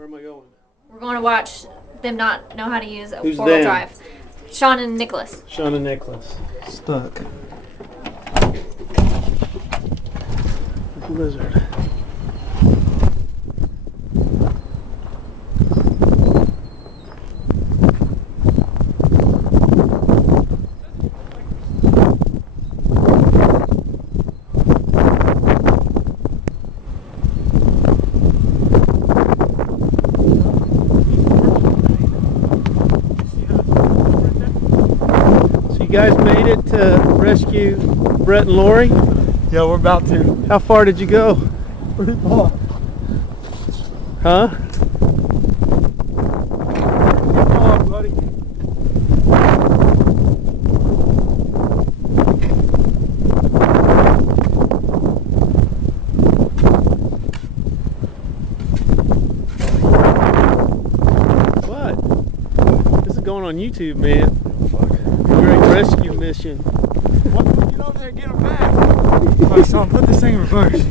Where am I going? We're going to watch them not know how to use a Who's four-wheel them? drive. Sean and Nicholas. Sean and Nicholas. Stuck. Blizzard. So you guys made it to rescue Brett and Lori? Yeah, we're about to. How far did you go? Pretty far. Huh? Come on, buddy. What? This is going on YouTube, man. We're a rescue mission. Why don't we get over there and get him back? Alright, son, put this thing in reverse.